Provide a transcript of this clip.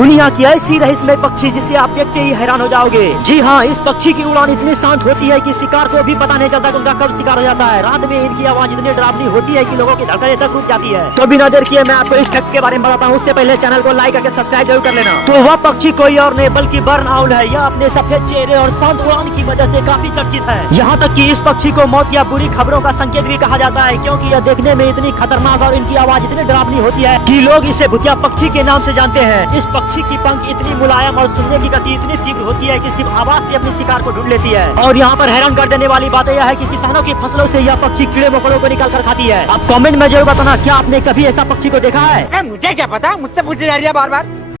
दुनिया की ऐसी रहस्यमय पक्षी जिसे आप देखते ही हैरान हो जाओगे। जी हाँ, इस पक्षी की उड़ान इतनी शांत होती है कि शिकार को भी पता नहीं चलता कि उनका कब शिकार हो जाता है। रात में इनकी आवाज इतनी डरावनी होती है कि लोगों की धड़कनें तक रुक जाती है। तो बिना देर किए मैं आपको इस फैक्ट के बारे में बताता हूँ। उससे पहले चैनल को लाइक करके सब्सक्राइब जरूर कर लेना। तो वह पक्षी कोई और नहीं बल्कि बर्न आउल है। यह अपने सफेद चेहरे और शांत उड़ान की वजह से काफी चर्चित है। यहाँ तक कि इस पक्षी को मौत या बुरी खबरों का संकेत भी कहा जाता है, क्योंकि यह देखने में इतनी खतरनाक और इनकी आवाज इतनी डरावनी होती है कि लोग इसे भूतिया पक्षी के नाम से जानते हैं। इस पक्षी की पंख इतनी मुलायम और सुनने की गति इतनी तीव्र होती है कि सिर्फ आवाज से अपने शिकार को ढूंढ लेती है। और यहाँ पर हैरान कर देने वाली बात यह है कि किसानों की फसलों से यह पक्षी कीड़े मकोड़ों को निकाल कर खाती है। अब कमेंट में जरूर बताना, क्या आपने कभी ऐसा पक्षी को देखा है? मुझे क्या पता, मुझसे पूछे जा रही है बार बार।